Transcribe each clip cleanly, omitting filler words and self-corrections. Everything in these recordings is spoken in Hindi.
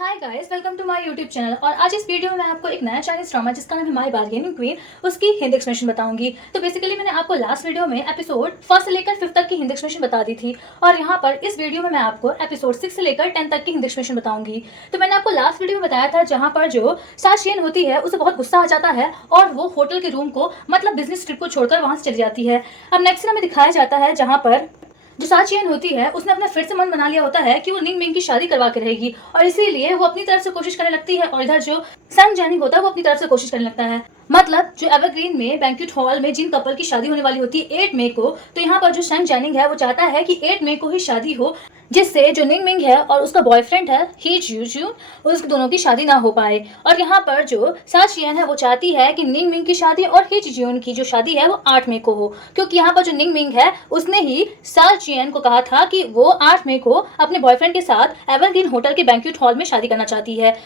Hi guys, welcome to my YouTube channel. और आज इस वीडियो में मैं आपको एक नया चाइनीज ड्रामा जिसका नाम है माय बार्गेनिंग क्वीन, उसकी हिंदी एक्सप्लेनेशन बताऊंगी। तो बेसिकली मैंने आपको लास्ट वीडियो में एपिसोड 1 से लेकर 5 तक की हिंदी एक्सप्लेनेशन बता दी थी, और यहाँ पर इस वीडियो में मैं आपको एपिसोड 6 से लेकर 10 तक की हिंदी एक्सप्लेनेशन बताऊंगी। तो मैंने आपको लास्ट वीडियो में बताया था जहाँ पर जो साशियन होती है उसे बहुत गुस्सा आ जाता है और वो होटल के रूम को मतलब बिजनेस ट्रिप को छोड़कर वहां से चली जाती है। अब नेक्स्ट हमें दिखाया जाता है जहाँ पर जो साचियन होती है उसने अपना फिर से मन बना लिया होता है कि वो निंग मिंग की शादी करवा के रहेगी, और इसीलिए वो अपनी तरफ से कोशिश करने लगती है। और इधर जो सन जैनिंग होता है वो अपनी तरफ से कोशिश करने लगता है। मतलब जो एवरग्रीन में बैंक्वेट हॉल में जिन कपल की शादी होने वाली होती है 8 मई को, तो यहाँ पर जो सन जैनिंग है वो चाहता है कि 8 मई को ही शादी हो, जिससे जो निंग मिंग है और उसका बॉयफ्रेंड है ही ज्यूजू, उस दोनों की शादी ना हो पाए। और यहाँ पर जो साचियन है वो चाहती है कि निंग मिंग की शादी और ही जियोन की जो शादी है वो 8 मई को हो, क्योंकि यहाँ पर जो निंग मिंग है उसने ही साचियन को कहा था कि वो 8 मई को अपने बॉयफ्रेंड के साथ एवरग्रीन होटल के बैंक्वेट हॉल में शादी करना चाहती है।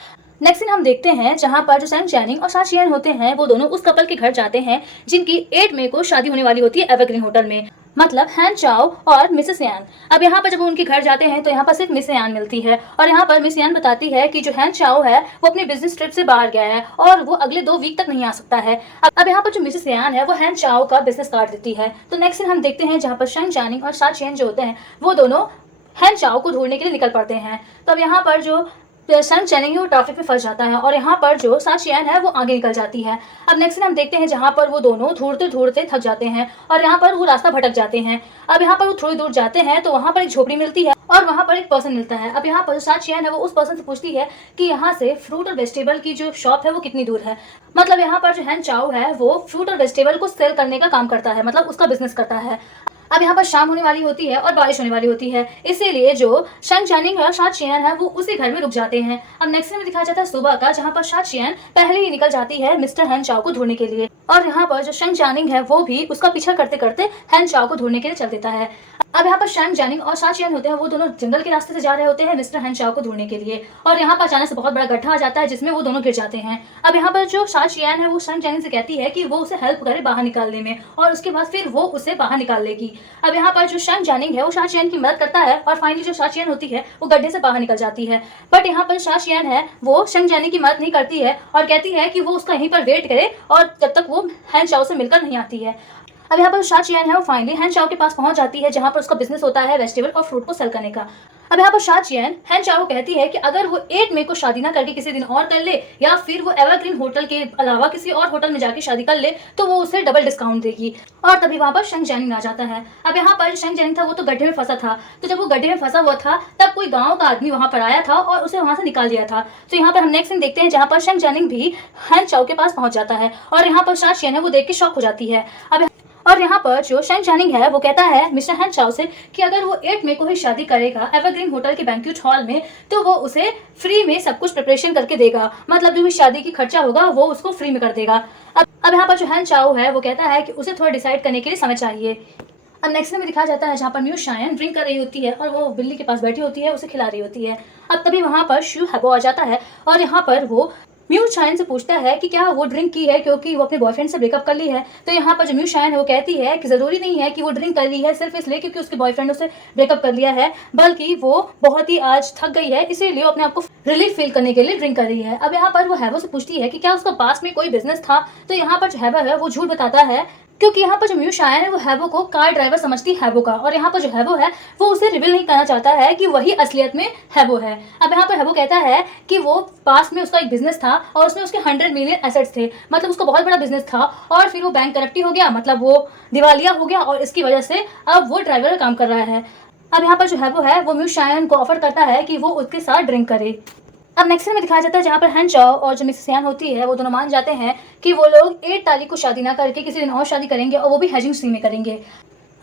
नेक्स्ट सीन हम देखते हैं जहां पर जो सन जैनिंग और साचियन होते हैं वो दोनों उस कपल के घर जाते हैं जिनकी 8 मई को शादी होने वाली होती है एवरग्रीन होटल में, मतलब हैन चाओ और मिसेस यान। अब यहाँ पर जब वो उनके घर जाते हैं तो यहाँ पर सिर्फ मिस यान मिलती है, और यहाँ पर मिस यान बताती है कि जो हैन चाओ है वो अपने बिजनेस ट्रिप से बाहर गया है और वो अगले 2 वीक तक नहीं आ सकता है। अब यहाँ पर जो मिसेस यान है वो हैन चाओ का बिजनेस कार्ड देती है। तो नेक्स्ट सीन हम देखते हैं जहाँ पर सन जैनिंग और साचियन जो होते हैं वो दोनों हैन चाओ को ढूंढने के लिए निकल पड़ते हैं। तो अब यहाँ पर जो सन जैनिंग वो ट्रैफिक में फंस जाता है और यहाँ पर जो साचियन है वो आगे निकल जाती है। अब नेक्स्ट हम देखते हैं जहाँ पर वो दोनों ढूंढते ढूंढते थक जाते हैं और यहाँ पर वो रास्ता भटक जाते हैं। अब यहाँ पर वो थोड़ी दूर जाते हैं तो वहाँ पर एक झोपड़ी मिलती है और वहाँ पर एक पर्सन मिलता है। अब यहाँ पर जो साचियन है वो उस पर्सन से पूछती है कि यहाँ से फ्रूट और वेजिटेबल की जो शॉप है वो कितनी दूर है। मतलब यहाँ पर जो हैन चाओ है वो फ्रूट और वेजिटेबल को सेल करने का काम करता है, मतलब उसका बिजनेस करता है। अब यहाँ पर शाम होने वाली होती है और बारिश होने वाली होती है, इसीलिए जो सन जैनिंग और साचियन है वो उसी घर में रुक जाते हैं। अब नेक्स्ट में दिखाया जाता है सुबह का, जहाँ पर साचियन पहले ही निकल जाती है मिस्टर हैन चाओ को ढूंढने के लिए, और यहाँ पर जो सन जैनिंग है वो भी उसका पीछा करते करते हैन चाओ को ढूंढने के लिए चल देता है। अब यहाँ पर सन जैनिंग और साचियन होते हैं वो दोनों जंगल के रास्ते से जा रहे होते हैं मिस्टर हैन चाओ को ढूंढने के लिए, और यहाँ पर अचानक से बहुत बड़ा गड्ढा आ जाता है जिसमें वो दोनों गिर जाते हैं। अब यहाँ पर जो साचियन है वो सन जैनिंग से कहती है कि वो उसे हेल्प करे बाहर निकालने में, और उसके बाद फिर वो उसे बाहर निकाल लेगी। अब यहाँ पर जो सन जैनिंग है वो साचियन की मदद करता है और फाइनली जो साचियन होती है वो गड्ढे से बाहर निकल जाती है। बट यहाँ पर साचियन है वो सन जैनिंग की मदद नहीं करती है और कहती है कि वो उसका यहीं पर वेट करे और जब तक वो हैन चाओ से मिलकर नहीं आती है। अब यहाँ पर साचियन है वो फाइनली हैन चाओ के पास पहुंच जाती है जहाँ पर उसका बिजनेस होता है वेजिटेबल और फ्रूट को सेल करने का। अब यहाँ पर साचियन हैन चाओ को कहती है कि अगर वो 8 मई को शादी ना करके किसी दिन और कर ले, या फिर वो एवरग्रीन होटल के अलावा किसी और होटल में जाके शादी कर ले, तो वो उसे डबल डिस्काउंट देगी। और तभी वहाँ पर सन जैनिंग आ जाता है। अब यहाँ पर सन जैनिंग था वो तो गड्ढे में फंसा था, तो जब वो गड्ढे में फंसा हुआ था तब कोई गाँव का आदमी वहाँ पर आया था और उसे वहाँ से निकाल दिया था। तो यहाँ पर हम नेक्स्ट सीन देखते हैं जहाँ पर सन जैनिंग भी हैन चाओ के पास पहुंच जाता है, और यहाँ पर साचियन है वो देख के शॉक हो जाती है। अब और यहाँ पर जो सन जैनिंग है वो कहता है मिस्टर हैन चाओ से कि अगर वो 8 मई को ही शादी करेगा एवरग्रीन होटल के बैंक्वेट हॉल में, तो वो उसे फ्री में सब कुछ प्रिपरेशन करके देगा, मतलब जो भी शादी की खर्चा होगा वो उसको फ्री में कर देगा। अब यहाँ पर जो हैन चाओ है वो कहता है कि उसे थोड़ा डिसाइड करने के लिए समय चाहिए। अब नेक्स्ट में दिखाया जाता है जहाँ पर म्यू शायन ड्रिंक कर रही होती है और वो बिल्ली के पास बैठी होती है, उसे खिला रही होती है। अब तभी वहाँ पर शू हैबो आ जाता है और यहाँ पर वो म्यू शायन से पूछता है कि क्या वो ड्रिंक की है क्योंकि वो अपने बॉयफ्रेंड से ब्रेकअप कर ली है। तो यहाँ पर जो म्यू शायन है वो कहती है कि जरूरी नहीं है कि वो ड्रिंक कर ली है सिर्फ इसलिए क्योंकि उसके बॉयफ्रेंड उसे ब्रेकअप कर लिया है, बल्कि वो बहुत ही आज थक गई है इसीलिए वो अपने आप को रिलीफ फील करने के लिए ड्रिंक कर रही है। अब यहाँ पर वो हैवो से पूछती है कि क्या उसका पास में कोई बिजनेस था। तो यहाँ पर जो हैवो है वो झूठ बताता है, क्योंकि यहाँ पर जो म्यू शायन है वो हैवो को कार ड्राइवर समझती है हैवो का, और यहाँ पर जो हैवो है वो उसे रिवील नहीं करना चाहता है कि वही असलियत में हैवो है। अब यहाँ पर हैवो कहता है कि वो पास में उसका एक बिजनेस था और उसमें उसके 100 मिलियन एसेट्स थे, मतलब उसका बहुत बड़ा बिजनेस था, और फिर वो बैंक करप्टी हो गया, मतलब वो दिवालिया हो गया, और इसकी वजह से अब वो ड्राइवर का काम कर रहा है। अब यहाँ पर जो हैवो है वो म्यू शायन को ऑफर करता है कि वो उसके साथ ड्रिंक करे। अब नेक्स्ट में दिखाया जाता है जहाँ पर हैन चाओ और जो मिसेस यान होती है वो दोनों मान जाते हैं कि वो लोग 8 तारीख को शादी ना करके किसी दिन और शादी करेंगे, और वो भी हेजिंग सी में करेंगे।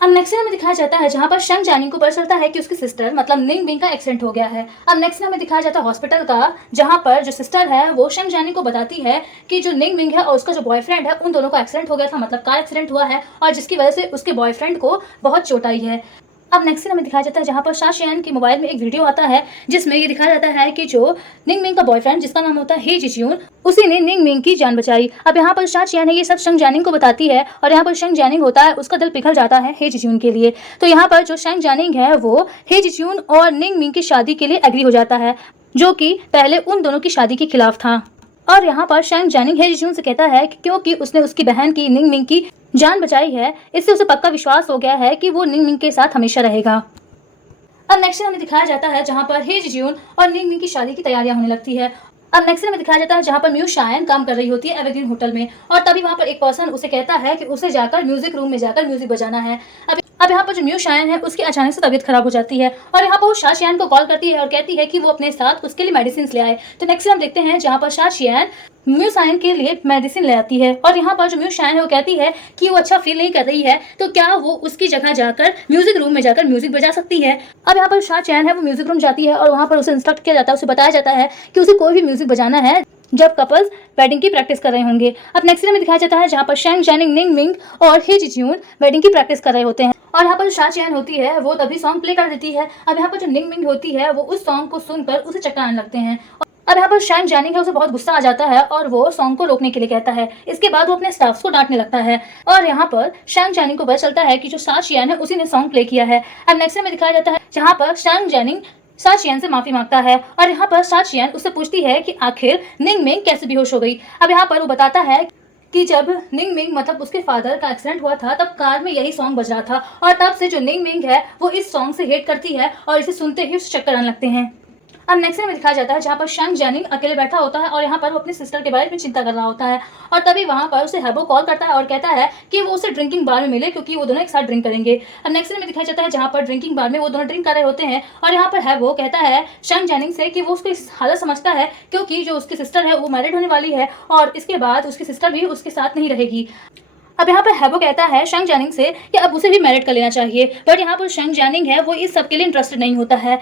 अब नेक्स्ट में दिखाया जाता है जहाँ पर सन जैनिंग को पता चलता है कि उसकी सिस्टर मतलब निंग मिंग का एक्सीडेंट हो गया है। अब नेक्स्ट में दिखाया जाता है हॉस्पिटल का, जहाँ पर जो सिस्टर है वो सन जैनिंग को बताती है कि जो निंग मिंग है और उसका जो बॉयफ्रेंड है उन दोनों का एक्सीडेंट हो गया था, मतलब कार एक्सीडेंट हुआ है, और जिसकी वजह से उसके बॉयफ्रेंड को बहुत चोट आई है। अब नेक्स्ट सीन हमें दिखाया जाता है जहाँ पर साशियन के मोबाइल में एक वीडियो आता है जिसमें ये दिखाया जाता है कि जो निंग मिंग का बॉयफ्रेंड जिसका नाम होता है ही जिचियून, उसी ने निंग मिंग की जान बचाई। अब यहाँ पर साशियन है ये सब शंग जैनिंग को बताती है, और यहाँ पर शंग जैनिंग होता है उसका दिल पिघल जाता है ही जिचियून के लिए। तो यहाँ पर जो शंग जैनिंग है वो ही जिचियून और निंग मिंग की शादी के लिए एग्री हो जाता है। जो कि पहले उन दोनों की शादी के खिलाफ था। और यहाँ पर शैंग जैनिंग हे जीजून से कहता है कि क्योंकि उसने उसकी बहन की निंग मिंग की जान बचाई है, इससे उसे पक्का विश्वास हो गया है कि वो निंग मिंग के साथ हमेशा रहेगा। अब नेक्स्ट हमें दिखाया जाता है जहाँ पर हे जीजून और निंग मिंग की शादी की तैयारियां होने लगती है। अब नेक्स्ट में दिखाया जाता है जहाँ पर म्यू शायन काम कर रही होती है एवरग्रीन होटल में, और तभी वहाँ पर एक पर्सन उसे कहता है कि उसे जाकर म्यूजिक रूम में जाकर म्यूजिक बजाना है। अब यहाँ पर जो म्यू शायन है उसकी अचानक से तबीयत खराब हो जाती है, और यहाँ पर वो शाशियान को कॉल करती है और कहती है कि वो अपने साथ उसके लिए मेडिसिन ले आए। तो नेक्स्ट हम देखते हैं जहाँ पर शाशियान म्यू शायन के लिए मेडिसिन ले आती है, और यहाँ पर जो म्यू शायन है वो कहती है कि वो अच्छा फील नहीं कर रही है, तो क्या वो उसकी जगह जाकर म्यूजिक रूम में जाकर म्यूजिक बजा सकती है। अब यहाँ पर शाशियान है वो म्यूजिक रूम जाती है, और वहाँ पर उसे इंस्ट्रक्ट किया जाता है, उसे बताया जाता है कि उसे कोई भी म्यूजिक बजाना है जब कपल्स वेडिंग की प्रैक्टिस कर रहे होंगे। अब नेक्स्ट में दिखाया जाता है जहाँ पर शैंग जैनिंग, निंग मिंग और हे जीजून वेडिंग की प्रैक्टिस कर रहे होते हैं, और यहाँ पर जो शाशियान होती है वो तभी सॉन्ग प्ले कर देती है। अब यहाँ पर जो निंग मिंग होती है वो उस सॉन्ग को सुनकर उसे चकराने लगते हैं। अब यहाँ पर शैंग जैनिंग है उसे बहुत गुस्सा आ जाता है और वो सॉन्ग को रोकने के लिए कहता है। इसके बाद वो अपने स्टाफ्स को डांटने लगता है, और यहाँ पर शैंग जैनिंग को पता चलता है कि जो शाशियान है उसी ने सॉन्ग प्ले किया है। अब नेक्स्ट में दिखाया जाता है जहाँ पर शैंग जैनिंग शाशियान से माफी मांगता है, और यहाँ पर शाशियान उससे पूछती है कि आखिर निंग मिंग कैसे बेहोश हो गई। अब यहाँ पर वो बताता है कि जब निंग मिंग मतलब उसके फादर का एक्सीडेंट हुआ था तब कार में यही सॉन्ग बज रहा था, और तब से जो निंग मिंग है वो इस सॉन्ग से हेट करती है और इसे सुनते ही उसे चक्कर आने लगते हैं। अब नेक्स्ट में दिखाया जाता है जहाँ पर शैंग जैनिंग अकेले बैठा होता है, और यहाँ पर वो अपनी सिस्टर के बारे में चिंता कर रहा होता है, और तभी वहाँ पर उसे हैबो कॉल करता है और कहता है कि वो उसे ड्रिंकिंग बार में मिले क्योंकि वो दोनों एक साथ ड्रिंक करेंगे। अब नेक्स्ट में दिखाया जाता है जहाँ पर ड्रिंकिंग बार में वो दोनों ड्रिंक कर रहे होते हैं, और यहाँ पर हैबो कहता है शैंग जैनिंग से कि वो उसको इस हालत समझता है क्योंकि जो उसकी सिस्टर है वो मैरिड होने वाली है, और इसके बाद उसकी सिस्टर भी उसके साथ नहीं रहेगी। अब यहाँ पर हैबो कहता है शैंग जैनिंग से कि अब उसे भी मैरिड कर लेना चाहिए, बट यहाँ पर शैंग जैनिंग है वो इस सब के लिए इंटरेस्टेड नहीं होता है।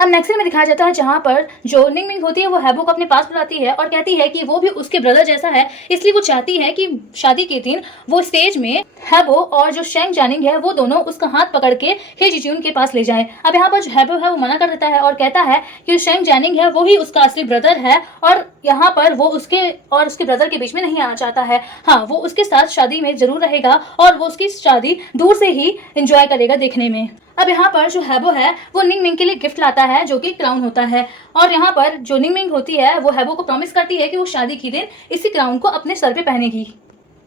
अब नेक्स्ट में दिखाया जाता है जहाँ पर जो निंग मिंग होती है वो हैबो को अपने पास बुलाती है और कहती है कि वो भी उसके ब्रदर जैसा है, इसलिए वो चाहती है कि शादी के दिन वो स्टेज में हैबो और जो शैंग जैनिंग है वो दोनों उसका हाथ पकड़ के हे जीजून के पास ले जाएं। अब यहाँ पर जो हैबो है वो मना कर देता है और कहता है कि शैंग जैनिंग है वो ही उसका असली ब्रदर है, और यहाँ पर वो उसके और उसके ब्रदर के बीच में नहीं आना चाहता है। हाँ, वो उसके साथ शादी में जरूर रहेगा और वो उसकी शादी दूर से ही एंजॉय करेगा देखने में। अब यहाँ पर जो हैबो है वो निंग मिंग के लिए गिफ्ट लाता है जो कि क्राउन होता है, और यहाँ पर जो निंग मिंग होती है वो हैबो को प्रॉमिस करती है कि वो शादी के दिन इसी क्राउन को अपने सर पे पहनेगी।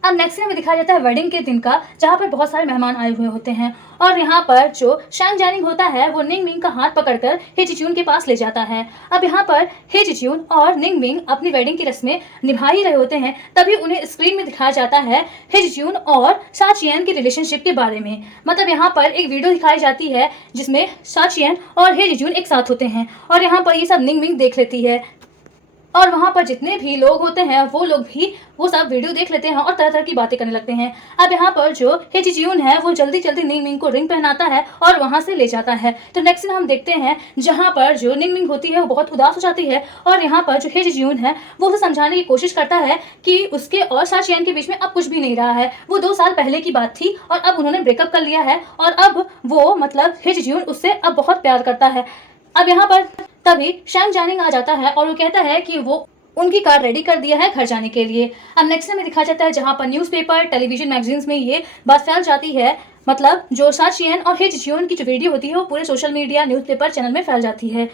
अब नेक्स्ट में दिखाया जाता है वेडिंग के दिन का जहाँ पर बहुत सारे मेहमान आए हुए होते हैं, और यहाँ पर जो शैंग जैनिंग होता है वो निंग मिंग का हाथ पकड़कर हे जीजून के पास ले जाता है। अब यहाँ पर हे जीजून और निंग मिंग अपनी वेडिंग की रस्में निभा ही रहे होते हैं, तभी उन्हें स्क्रीन में दिखाया जाता है हे जीजून और शाशियान की रिलेशनशिप के बारे में। मतलब यहाँ पर एक वीडियो दिखाई जाती है जिसमें शाशियान और हे जीजून एक साथ होते हैं, और यहाँ पर ये सब निंग मिंग देख लेती है, और वहाँ पर जितने भी लोग होते हैं वो लोग भी वो सब वीडियो देख लेते हैं और तरह तरह की बातें करने लगते हैं। अब यहाँ पर जो हे जीजून है वो जल्दी जल्दी निंग मिंग को रिंग पहनाता है और वहाँ से ले जाता है। तो नेक्स्ट में हम देखते हैं जहाँ पर जो निंग मिंग होती है वो बहुत उदास हो जाती है, और यहाँ पर जो हे जीजून है वो उसे समझाने की कोशिश करता है कि उसके और शाशियान के बीच में अब कुछ भी नहीं रहा है, वो 2 साल पहले की बात थी और अब उन्होंने ब्रेकअप कर लिया है, और अब वो मतलब हे जीजून उससे अब बहुत प्यार करता है। अब यहाँ पर तभी शैंग जैनिंग आ जाता है और वो कहता है कि वो उनकी कार रेडी कर दिया है घर जाने के लिए। अब नेक्स्ट में दिखाया जाता है जहाँ पर न्यूज़पेपर, टेलीविजन, मैगजीन्स में ये बात फैल जाती है, मतलब जो शाशियान और हे जीजून की जो वीडियो होती है वो पूरे सोशल मीडिया, न्यूज़पेपर, चैनल में फैल जाती है,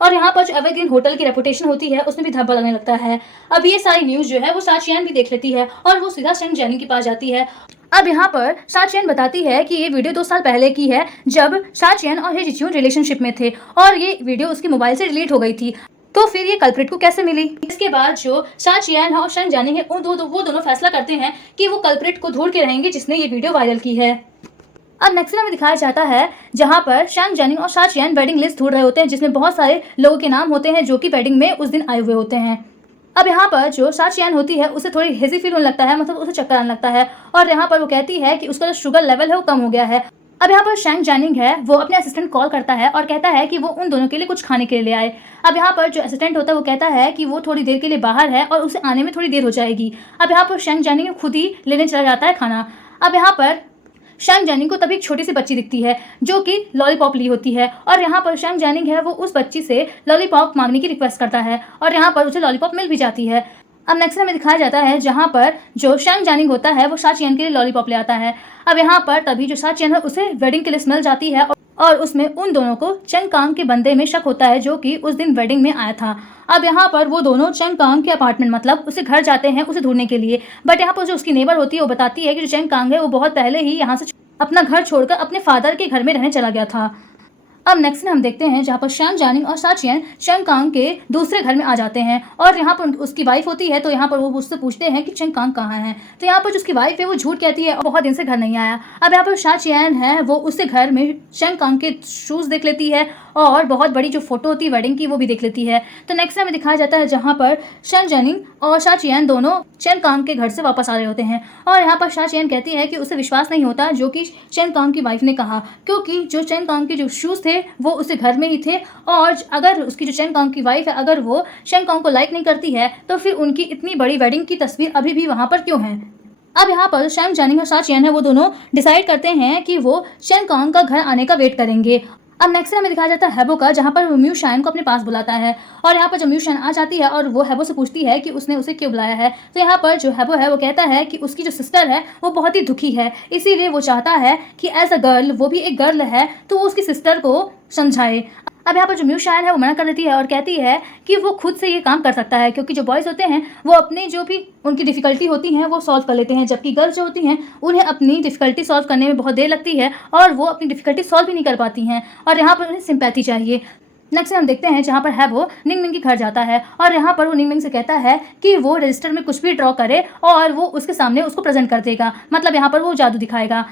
और यहाँ पर जो एवरग्रीन होटल की रेपुटेशन होती है उसमें भी धब्बा लगने लगता है। अब ये सारी न्यूज़ जो है वो शाशियान भी देख लेती है और वो सीधा शैंग जैनिंग के पास जाती है। अब यहाँ पर शाशियान बताती है कि ये वीडियो 2 साल पहले की है जब शाशियान और हे जीजून रिलेशनशिप में थे, और ये वीडियो उसके मोबाइल से डिलीट हो गई थी, तो फिर ये कल्प्रिट को कैसे मिली। इसके बाद जो शाशियान और शैंग जैनिंग है वो दोनों फैसला करते हैं कि वो कल्प्रिट को ढूंढ के रहेंगे जिसने ये वीडियो वायरल की है। अब नेक्स्ट में दिखाया जाता है जहाँ पर शैंग जैनिंग और शाशियान वेडिंग लिस्ट ढूंढ रहे होते हैं जिसमें बहुत सारे लोगों के नाम होते हैं जो कि वेडिंग में उस दिन आए हुए होते हैं। अब यहाँ पर जो शाशियान होती है उसे थोड़ी हेजी फील होने लगता है, मतलब उसे चक्कर आने लगता है, और यहाँ पर वो कहती है कि उसका जो शुगर लेवल है वो कम हो गया है। अब यहाँ पर शैंग जैनिंग है वो अपने असिस्टेंट कॉल करता है और कहता है कि वो उन दोनों के लिए कुछ खाने के लिए ले आए। अब यहाँ पर जो असिस्टेंट होता है वो कहता है कि वो थोड़ी देर के लिए बाहर है और उसे आने में थोड़ी देर हो जाएगी। अब यहाँ पर शैंग जैनिंग खुद ही लेने चला जाता है खाना। अब यहाँ पर शैंग जैनिंग को तभी एक छोटी सी बच्ची दिखती है जो कि लॉलीपॉप ली होती है, और यहाँ पर शैंग जैनिंग है वो उस बच्ची से लॉलीपॉप मांगने की रिक्वेस्ट करता है, और यहाँ पर उसे लॉलीपॉप मिल भी जाती है। अब नेक्स्ट में दिखाया जाता है जहाँ पर जो शैंग जैनिंग होता है वो शाशियान के लिए लॉलीपॉप ले आता है। अब यहाँ पर तभी जो शाशियान है उसे वेडिंग की लिस्ट मिल जाती है, और उसमें उन दोनों को चेंग कांग के बंदे में शक होता है जो कि उस दिन वेडिंग में आया था। अब यहाँ पर वो दोनों चेंग कांग के अपार्टमेंट मतलब उसे घर जाते हैं उसे ढूंढने के लिए। बट यहाँ पर जो उसकी नेबर होती है वो बताती है कि जो चेंग कांग है वो बहुत पहले ही यहाँ से अपना घर छोड़कर अपने फादर के घर में रहने चला गया था। अब नेक्स्ट में हम देखते हैं जहाँ पर शान जानिंग और शाचियन चेंग कांग के दूसरे घर में आ जाते हैं और यहाँ पर उसकी वाइफ होती है। तो यहाँ पर वो उससे पूछते हैं कि चेंग कांग कहाँ है। तो यहाँ पर जो उसकी वाइफ है वो झूठ कहती है और बहुत दिन से घर नहीं आया। अब यहाँ पर शाचियन है वो उससे घर में चेंग कांग के शूज़ देख लेती है और बहुत बड़ी जो फोटो होती है वेडिंग की वो भी देख लेती है। तो नेक्स्ट हमें दिखाया जाता है जहाँ पर शान जानिंग और शाचियन दोनों चेंग कांग के घर से वापस आ रहे होते हैं और यहाँ पर शाचियन कहती है कि उसे विश्वास नहीं होता जो कि चेंग कांग की वाइफ ने कहा, क्योंकि जो चेंग कांग के जो शूज़ थे वो उसे घर में ही थे और अगर उसकी जो चेंग कांग की वाइफ है अगर वो चेंग कांग को लाइक नहीं करती है तो फिर उनकी इतनी बड़ी वेडिंग की तस्वीर अभी भी वहाँ पर क्यों है। अब यहाँ पर शान जानिंग और शाचियन है वो दोनों डिसाइड करते हैं कि वो चेंग कांग का घर आने का वेट करेंगे। अब नेक्स्ट हमें दिखाया जाता है हैबो का, जहाँ पर म्यू शान को अपने पास बुलाता है और यहाँ पर जब म्यू शान आ जाती है और वो हैबो से पूछती है कि उसने उसे क्यों बुलाया है। तो यहाँ पर जो हैबो है वो कहता है कि उसकी जो सिस्टर है वो बहुत ही दुखी है, इसीलिए वो चाहता है कि एज अ गर्ल, वो भी एक गर्ल है, तो वो उसकी सिस्टर को समझाए। अब यहाँ पर जो म्यू शान है वो मना कर देती है और कहती है कि वो खुद से ये काम कर सकता है, क्योंकि जो बॉयज़ होते हैं वो अपने जो भी उनकी डिफ़िकल्टी होती हैं वो सॉल्व कर लेते हैं, जबकि गर्ल्स जो होती हैं उन्हें अपनी डिफ़िकल्टी सॉल्व करने में बहुत देर लगती है और वो अपनी डिफ़िकल्टी सॉल्व भी नहीं कर पाती हैं और यहाँ पर उन्हें सिंपैथी चाहिए। नेक्स्ट हम देखते हैं जहाँ पर है वो निंगमिंग के घर जाता है और यहाँ पर वो निंगमिंग से कहता है कि वो रजिस्टर में कुछ भी ड्रॉ करे और वो उसके सामने उसको प्रेजेंट कर देगा, मतलब यहाँ पर वो जादू दिखाएगा।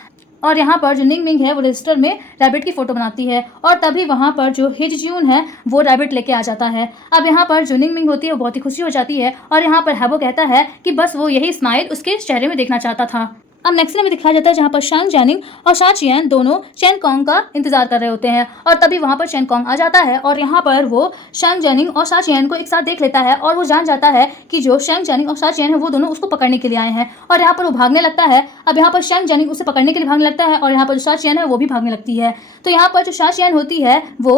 और यहाँ पर जो निंगमिंग है वो रजिस्टर में रैबिट की फ़ोटो बनाती है और तभी वहाँ पर जो हिजज्यून है वो रैबिट लेके आ जाता है। अब यहाँ पर जो निंगमिंग होती है वो बहुत ही खुशी हो जाती है और यहाँ पर हैबो कहता है कि बस वो यही स्माइल उसके चेहरे में देखना चाहता था। अब नेक्स्ट में दिखाया जाता है जहाँ पर शान जानिंग और शाचियन दोनों चेंग कांग का इंतजार कर रहे होते हैं और तभी वहाँ पर चेंग कांग आ जाता है और यहाँ पर वो शान जानिंग और शाचियन को एक साथ देख लेता है और वो जान जाता है कि जो शान जानिंग और शाचियन है वो दोनों उसको पकड़ने के लिए आए हैं और यहाँ पर वो भागने लगता है। अब यहाँ पर शान जानिंग उसे पकड़ने के लिए भागने लगता है और यहाँ पर जो शाचियन है वो भी भागने लगती है। तो यहाँ पर जो शाचियन होती है वो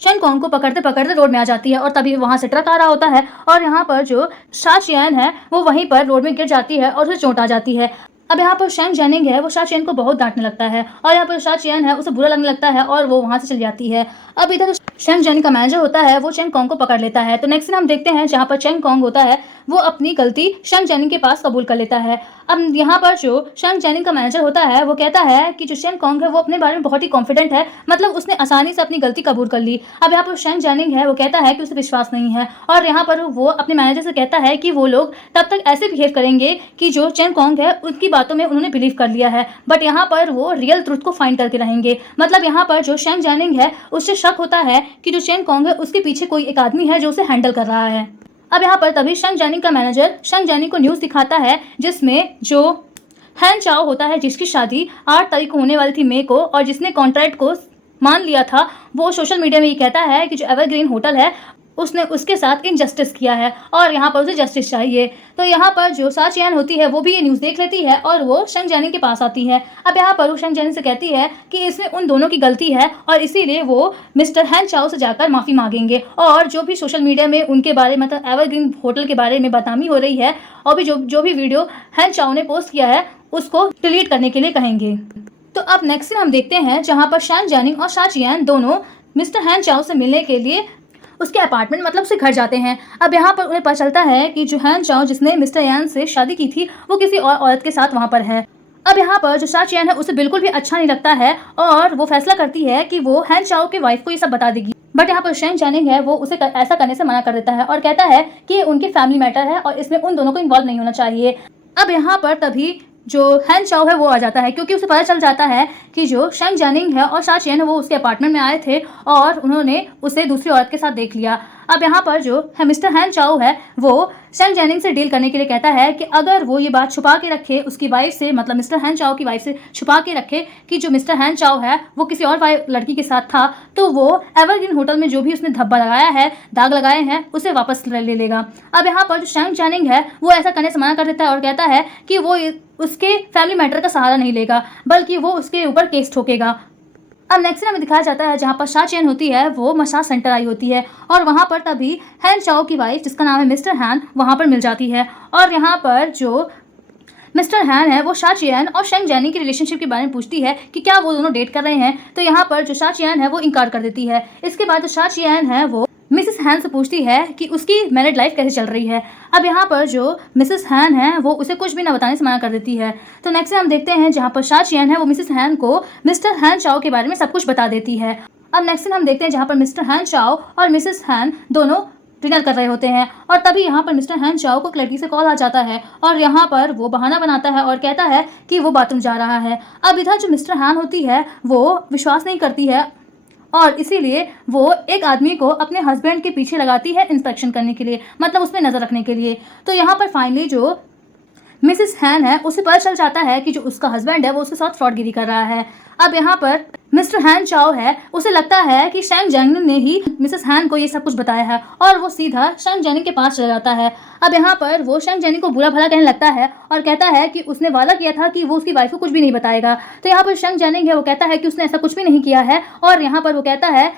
चेंग कांग को पकड़ते पकड़ते रोड में आ जाती है और तभी वहाँ से ट्रक आ रहा होता है और यहाँ पर जो शाचियन है वो वहीं पर रोड में गिर जाती है और उसे चोट आ जाती है। अब यहाँ पर शान जानिंग है वो शाचियन को बहुत डांटने लगता है और यहाँ पर शाचियन है उसे बुरा लगने लगता है और वो वहाँ से चली जाती है। अब इधर शान जानिंग का मैनेजर होता है वो चेंग कांग को पकड़ लेता है। तो नेक्स्ट हम देखते हैं जहाँ पर चेंग कांग होता है वो अपनी गलती शान जानिंग के पास कबूल कर लेता है। अब यहाँ पर जो शान जानिंग का मैनेजर होता है वो कहता है कि जो चेंग कांग है वो अपने बारे में बहुत ही कॉन्फिडेंट है, मतलब उसने आसानी से अपनी गलती कबूल कर ली। अब यहाँ पर शान जानिंग है वो कहता है कि उसे विश्वास नहीं है और यहाँ पर वो अपने मैनेजर से कहता है कि वो लोग तब तक ऐसे बिहेव करेंगे कि जो चेंग कांग है उनकी बातों में उन्होंने बिलीव कर लिया है, बट यहाँ पर वो रियल ट्रुथ को फाइंड करके रहेंगे। मतलब यहाँ पर जो शान जानिंग है उससे शक होता है कि जो चेंग कांग है उसके पीछे कोई एक आदमी है जो उसे हैंडल कर रहा है। अब यहाँ पर तभी शान जानिंग का मैनेजर शान जानिंग को न्यूज़ दिखाता है जिसमें जो हैन चाओ होता है जिसकी शादी 8 तारीख को होने वाली थी मई को और जिसने कॉन्ट्रैक्ट को मान लिया था, वो सोशल मीडिया में ये कहता है कि जो एवरग्रीन होटल है उसने उसके साथ इनजस्टिस किया है और यहाँ पर उसे जस्टिस चाहिए। तो यहाँ पर जो शाचियन होती है वो भी ये न्यूज़ देख लेती है और वो शान जानिंग के पास आती है। अब यहाँ पर वो शान जानिंग से कहती है कि इसमें उन दोनों की गलती है और इसीलिए वो मिस्टर हैन चाओ से जाकर माफ़ी मांगेंगे और जो भी सोशल मीडिया में उनके बारे में मतलब एवरग्रीन होटल के बारे में बदनामी हो रही है और भी जो भी वीडियो हैन चाओ ने पोस्ट किया है उसको डिलीट करने के लिए कहेंगे। तो अब नेक्स्ट हम देखते हैं जहाँ पर शान जानिंग और शाचियन दोनों मिस्टर हैन चाओ से मिलने के लिए उसके अपार्टमेंट मतलब उसके घर जाते हैं। अब यहाँ पर उन्हें पता चलता है कि जो हैन चाओ जिसने मिस्टर यान से शादी की थी वो किसी और औरत के साथ वहाँ पर है। अब यहाँ पर जो शाचियन है उसे बिल्कुल भी अच्छा नहीं लगता है और वो फैसला करती है कि वो हैन चाओ की वाइफ को ये सब बता देगी, बट यहाँ पर शान जानिंग है वो उसे ऐसा करने से मना कर देता है और कहता है कि ये उनकी फैमिली मैटर है और इसमें उन दोनों को इन्वॉल्व नहीं होना चाहिए। अब यहाँ पर तभी जो हैन चाओ है वो आ जाता है क्योंकि उसे पता चल जाता है कि जो शान जानिंग है और शाचियन है वो उसके अपार्टमेंट में आए थे और उन्होंने उसे दूसरी औरत के साथ देख लिया। अब यहाँ पर जो है मिस्टर हैन चाओ है वो शान जानिंग से डील करने के लिए कहता है कि अगर वो ये बात छुपा के रखे उसकी वाइफ से, मतलब मिस्टर हैन चाओ की वाइफ से छुपा के रखे कि जो मिस्टर हैन चाओ है वो किसी और लड़की के साथ था, तो वो एवरग्रीन होटल में जो भी उसने धब्बा लगाया है, दाग लगाए हैं, उसे वापस ले लेगा। अब यहाँ पर जो शान जानिंग है वो ऐसा करने से मना कर देता है और कहता है कि वो उसके फैमिली मैटर का सहारा नहीं लेगा बल्कि वो उसके ऊपर केस ठोकेगा। अब नेक्स्ट हमें दिखाया जाता है जहाँ पर शाचियन होती है वो मसाज सेंटर आई होती है और वहाँ पर तभी हैन चाओ की वाइफ जिसका नाम है मिस्टर हैन वहाँ पर मिल जाती है और यहाँ पर जो मिस्टर हैन है वो शा चियान और शेंग जैनी की रिलेशनशिप के बारे में पूछती है कि क्या वो दोनों डेट कर रहे हैं। तो यहाँ पर जो शा चियान है वो इनकार कर देती है। इसके बाद जो शा चियान है वो मिसेस हैन से पूछती है कि उसकी मैरिड लाइफ कैसे चल रही है। अब यहाँ पर जो मिसेस हैन है वो उसे कुछ भी ना बताने से मना कर देती है। तो नेक्स्ट हम देखते हैं जहाँ पर शा चियान है वो मिसेस हैन को मिस्टर हैन चाओ के बारे में सब कुछ बता देती है। अब नेक्स्ट हम देखते हैं जहाँ पर मिस्टर हैन चाओ और मिसेस हैन दोनों डिनर कर रहे होते हैं और तभी यहाँ पर मिस्टर हैन चाओ को एक लड़की से कॉल आ जाता है और यहाँ पर वो बहाना बनाता है और कहता है कि वो बाथरूम जा रहा है। अब इधर जो मिस्टर हैन होती है वो विश्वास नहीं करती है और इसीलिए वो एक आदमी को अपने हस्बैंड के पीछे लगाती है इंस्पेक्शन करने के लिए, मतलब उसमें नज़र रखने के लिए। तो यहाँ पर फाइनली जो मिसेस हैन है उसे पता चल जाता है कि जो उसका हस्बैंड है वो उसके साथ फ्रॉडगिरी कर रहा है। अब यहाँ पर मिस्टर हैन चाओ है उसे लगता है कि शेंग जेनिंग ने ही मिसेस हैन को ये सब कुछ बताया है और वो सीधा शेंग जेनिंग के पास चला जाता है। अब यहाँ पर वो शेंग जेनिंग को बुरा भला कहने लगता है और कहता है कि उसने वादा किया था कि वो उसकी वाइफ को कुछ भी नहीं बताएगा। तो यहाँ पर शेंग जेनिंग है वो कहता है कि उसने ऐसा कुछ भी नहीं किया है और यहाँ पर वो कहता है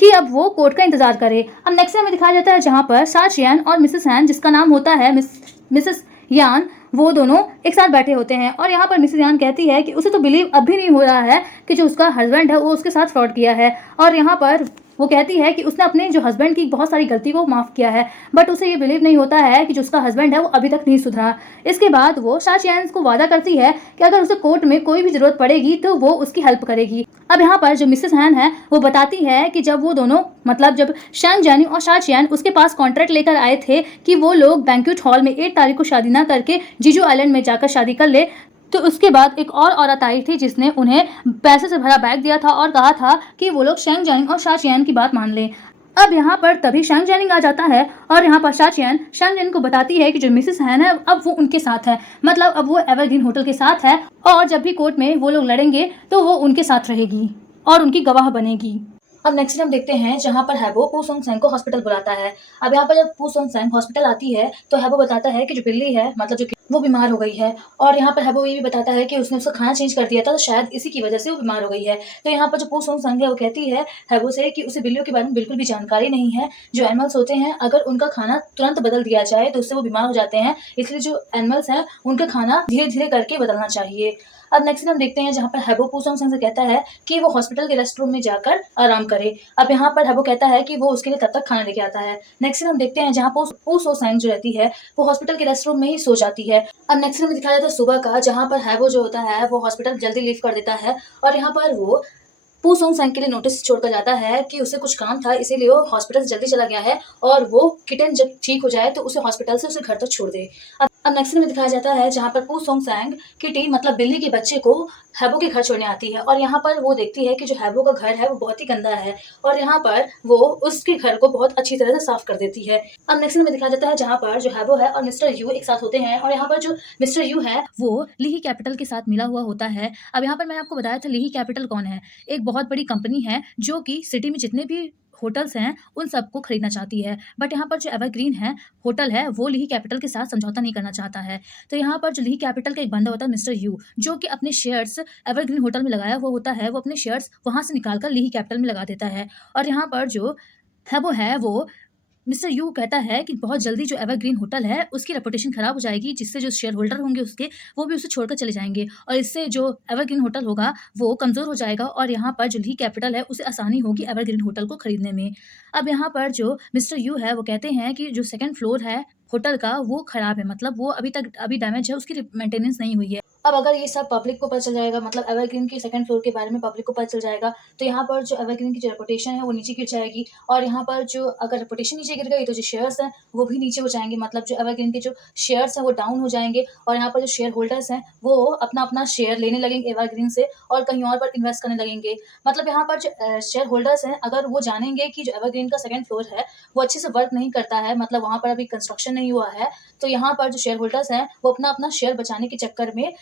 कि अब वो कोर्ट का इंतजार करे। अब नेक्स्ट में दिखाया जाता है जहाँ पर शा चियान और मिसेस हैन, जिसका नाम होता है मिसेस यान, वो दोनों एक साथ बैठे होते हैं और यहाँ पर मिसेस यान कहती है कि उसे तो बिलीव अब भी नहीं हो रहा है कि जो उसका हस्बैंड है वो उसके साथ फ्रॉड किया है। और यहाँ पर वो कहती है कि उसने अपने जो हस्बैंड की बहुत सारी गलती को माफ़ किया है, बट उसे ये बिलीव नहीं होता है कि जो उसका हस्बैंड है वो अभी तक नहीं सुधरा। इसके बाद वो शा चियान को वादा करती है कि अगर उसे कोर्ट में कोई भी ज़रूरत पड़ेगी तो वो उसकी हेल्प करेगी। अब यहाँ पर जो मिसेस हैन है वो बताती है कि जब वो दोनों, मतलब जब शेंग जेनी और शा चियान उसके पास कॉन्ट्रैक्ट लेकर आए थे कि वो लोग बैंक्वेट हॉल में 8 तारीख को शादी ना करके जीजू आइलैंड में जाकर शादी कर ले, तो उसके बाद एक और औरत आई थी जिसने उन्हें पैसे से भरा बैग दिया था और कहा था कि वो लोग शेंग जेनिंग और शा चियान की बात मान लें। अब यहाँ पर तभी शेंग जेनिंग आ जाता है और यहाँ पर शा चियान शेंग जेनिंग को बताती है कि जो मिसेस हैन है अब वो उनके साथ है, मतलब अब वो एवरग्रीन होटल के साथ है और जब भी कोर्ट में वो लोग लड़ेंगे तो वो उनके साथ रहेगी और उनकी गवाह बनेगी। अब नेक्स्ट हम देखते हैं जहाँ पर हैबो पू सोंग सेंग को हॉस्पिटल बुलाता है। अब यहाँ पर जब पू सोंग सेंग हॉस्पिटल आती है तो हैबो बताता है कि जो बिल्ली है, मतलब जो वो बीमार हो गई है और यहाँ पर हैबो ये भी बताता है कि उसने उसका खाना चेंज कर दिया था तो शायद इसी की वजह से वो बीमार हो गई है। तो यहाँ पर जो पू सोंग सेंग है वो कहती है हैबो से कि उसे बिल्लियों के बारे में बिल्कुल भी जानकारी नहीं है। जो एनिमल्स होते हैं अगर उनका खाना तुरंत बदल दिया जाए तो उससे वो बीमार हो जाते हैं, इसलिए जो एनिमल्स हैं उनका खाना धीरे धीरे करके बदलना चाहिए। अब नेक्स्ट हम देखते हैं जहाँ पर हैबो पू सोंग सेंग से कहता है कि वो हॉस्पिटल के रेस्ट रूम में जाकर आराम करे। अब यहाँ पर हैबो कहता है कि वो उसके लिए तब तक खाना लेके आता है। नेक्स्ट हम देखते हैं जहाँ पर पू सो सेंग जो रहती है वो हॉस्पिटल के रेस्ट रूम में ही सो जाती है। अब नेक्स्ट में दिखाया जाता है सुबह का, जहाँ पर हैबो जो होता है वो हॉस्पिटल जल्दी लीव कर देता है और यहाँ पर वो पू सोंग सेंग के लिए नोटिस छोड़कर जाता है कि उसे कुछ काम था इसीलिए वो हॉस्पिटल से जल्दी चला गया है और वो किटन जब ठीक हो जाए तो उसे हॉस्पिटल से उसे घर तक छोड़ दे। अब नेक्स्ट में दिखाया जाता है जहाँ पर पू सोंग सेंग किटी, मतलब बिल्ली के बच्चे को हैबो के घर छोड़ने आती है और यहाँ पर वो देखती है कि जो हैबो का घर है वो बहुत ही गंदा है और यहाँ पर वो उसके घर को बहुत अच्छी तरह से साफ कर देती है। अब नेक्स्ट में दिखाया जाता है जहाँ पर जो हैबो है और मिस्टर यू एक साथ होते हैं और यहाँ पर जो मिस्टर यू है वो लीही कैपिटल के साथ मिला हुआ होता है। अब यहाँ पर मैंने आपको बताया था लीही कैपिटल कौन है, एक बहुत बड़ी कंपनी है जो कि सिटी में जितने भी होटल्स हैं उन सबको खरीदना चाहती है, बट यहाँ पर जो एवरग्रीन है होटल है वो लीही कैपिटल के साथ समझौता नहीं करना चाहता है। तो यहाँ पर जो लीही कैपिटल का एक बंदा होता है मिस्टर यू, जो कि अपने शेयर्स एवरग्रीन होटल में लगाया हुआ होता है, वो अपने शेयर्स वहाँ से निकाल कर लीही कैपिटल में लगा देता है। और यहाँ पर जो है वो मिस्टर यू कहता है कि बहुत जल्दी जो एवरग्रीन होटल है उसकी रेपुटेशन खराब हो जाएगी, जिससे जो शेयर होल्डर होंगे उसके वो भी उसे छोड़कर चले जाएंगे और इससे जो एवरग्रीन होटल होगा वो कमज़ोर हो जाएगा और यहाँ पर जो लीही कैपिटल है उसे आसानी होगी एवरग्रीन होटल को खरीदने में। अब यहाँ पर जो मिस्टर यू है वो कहते हैं कि जो सेकंड फ्लोर है होटल का वो ख़राब है, मतलब वो अभी डैमेज है, उसकी मेंटेनेंस नहीं हुई है। अब अगर ये सब पब्लिक को पता चल जाएगा, मतलब एवरग्रीन के सेकंड फ्लोर के बारे में पब्लिक को पता चल जाएगा, तो यहाँ पर जो एवरग्रीन की जो रेपुटेशन है वो नीचे गिर जाएगी और यहाँ पर जो अगर रेपुटेशन नीचे गिर गई तो जो शेयर्स हैं वो भी नीचे हो जाएंगे, मतलब जो एवरग्रीन के जो शेयर्स हैं वो डाउन हो जाएंगे और यहाँ पर जो शेयर होल्डर्स हैं वो अपना अपना शेयर लेने लगेंगे एवरग्रीन से और कहीं और पर इन्वेस्ट करने लगेंगे। मतलब यहाँ पर जो शेयर होल्डर्स हैं अगर वो जानेंगे कि जो एवरग्रीन का सेकंड फ्लोर है वो अच्छे से वर्क नहीं करता है, मतलब वहाँ पर अभी कंस्ट्रक्शन नहीं हुआ है, तो यहाँ पर जो शेयर होल्डर्स हैं वो अपना अपना शेयर बचाने के चक्कर में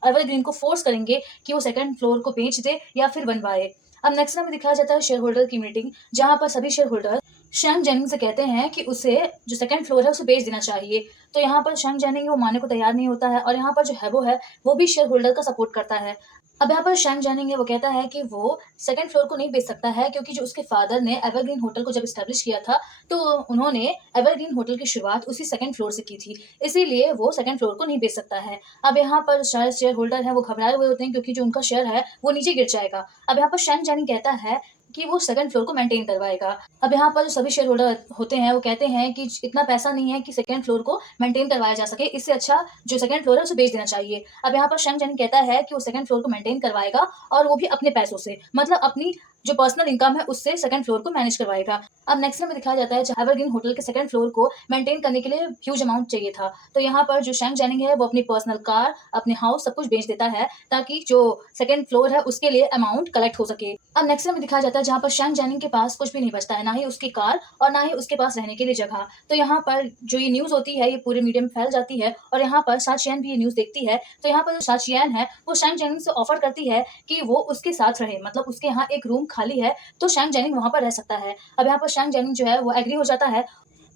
एवरग्रीन को फोर्स करेंगे कि वो सेकंड फ्लोर को बेच दे या फिर बनवाए। अब नेक्स्ट हमें दिखाया जाता है शेयर होल्डर की मीटिंग, जहाँ पर सभी शेयर होल्डर शैंग जेनिंग से कहते हैं कि उसे जो सेकंड फ्लोर है उसे बेच देना चाहिए। तो यहाँ पर शैंग जेनिंग वो मानने को तैयार नहीं होता है और यहाँ पर जो हैवो है वो भी शेयर होल्डर का सपोर्ट करता है। अब यहाँ पर शैंग जेनिंग है वो कहता है कि वो सेकंड फ्लोर को नहीं बेच सकता है, क्योंकि जो उसके फादर ने एवरग्रीन होटल को जब एस्टेब्लिश किया था तो उन्होंने एवरग्रीन होटल की शुरुआत उसी सेकंड फ्लोर से की थी, इसीलिए वो सेकंड फ्लोर को नहीं बेच सकता है। अब यहाँ पर शायद शेयर होल्डर है वो घबराए हुए होते हैं, क्योंकि जो उनका शेयर है वो नीचे गिर जाएगा। अब यहाँ पर शैंग जेनिंग कहता है कि वो सेकंड फ्लोर को मेंटेन करवाएगा। अब यहाँ पर जो सभी शेयर होल्डर होते हैं वो कहते हैं कि इतना पैसा नहीं है कि सेकंड फ्लोर को मेंटेन करवाया जा सके, इससे अच्छा जो सेकंड फ्लोर है उसे बेच देना चाहिए। अब यहाँ पर शैंग जेनिंग कहता है कि वो सेकंड फ्लोर को मेंटेन करवाएगा और वो भी अपने पैसों से, मतलब अपनी जो पर्सनल इनकम है उससे सेकंड फ्लोर को मैनेज करवाएगा। अब नेक्स्ट में दिखाया जाता है जहाँ एवरग्रीन होटल के सेकंड फ्लोर को मेंटेन करने के लिए ह्यूज अमाउंट चाहिए था। तो यहाँ पर जो शैंग जेनिंग है वो अपनी पर्सनल कार, अपने हाउस सब कुछ बेच देता है ताकि जो सेकंड फ्लोर है उसके लिए अमाउंट कलेक्ट हो सके। अब नेक्स्ट में दिखाया जाता है जहाँ पर शैंग जेनिंग के पास कुछ भी नहीं बचता है, ना ही उसकी कार और ना ही उसके पास रहने के लिए जगह। तो यहाँ पर जो ये न्यूज़ होती है ये पूरे मीडिया में फैल जाती है और यहाँ पर साचियन भी ये न्यूज़ देखती है। तो यहाँ पर जो साचियन है वो शैंग जेनिंग से ऑफर करती है कि वो उसके साथ रहे, मतलब उसके यहाँ एक रूम खाली है तो शैंग जेनिंग वहाँ पर रह सकता है। अब यहाँ पर शैंग जेनिंग जो है वो एग्री हो जाता है।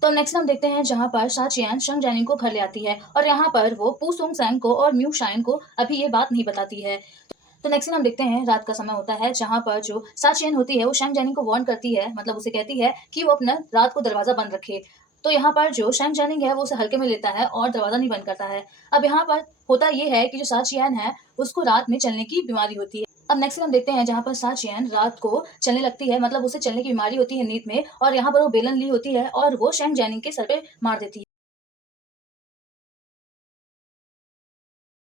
तो नेक्स्ट हम देखते हैं जहाँ पर साचियन शैंग जेनिंग को घर ले आती है और यहाँ पर वो पू सुंग सैंग को और म्यू शाइन को अभी ये बात नहीं बताती है। तो नेक्स्ट हम देखते हैं रात का समय होता है जहाँ पर जो साचियन होती है वो शैंग जेनिंग को वार्न करती है, मतलब उसे कहती है कि वो अपना रात को दरवाजा बंद रखे। तो यहाँ पर जो शैंग जेनिंग है वो उसे हल्के में लेता है और दरवाजा नहीं बंद करता है। अब यहाँ पर होता ये है कि जो साचियन है उसको रात में चलने की बीमारी होती है। अब नेक्स्ट हम देखते हैं जहाँ पर साचियन रात को चलने लगती है, मतलब उसे चलने की बीमारी होती है नींद में, और यहाँ पर वो बेलन ली होती है और वो शैंग जेनिंग के सर पे मार देती है।